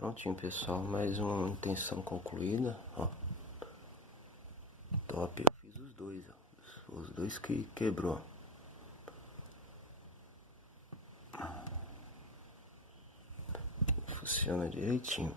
Prontinho, pessoal, mais uma manutenção concluída, ó. Top, eu fiz os dois, ó. Os dois que quebrou. Funciona direitinho.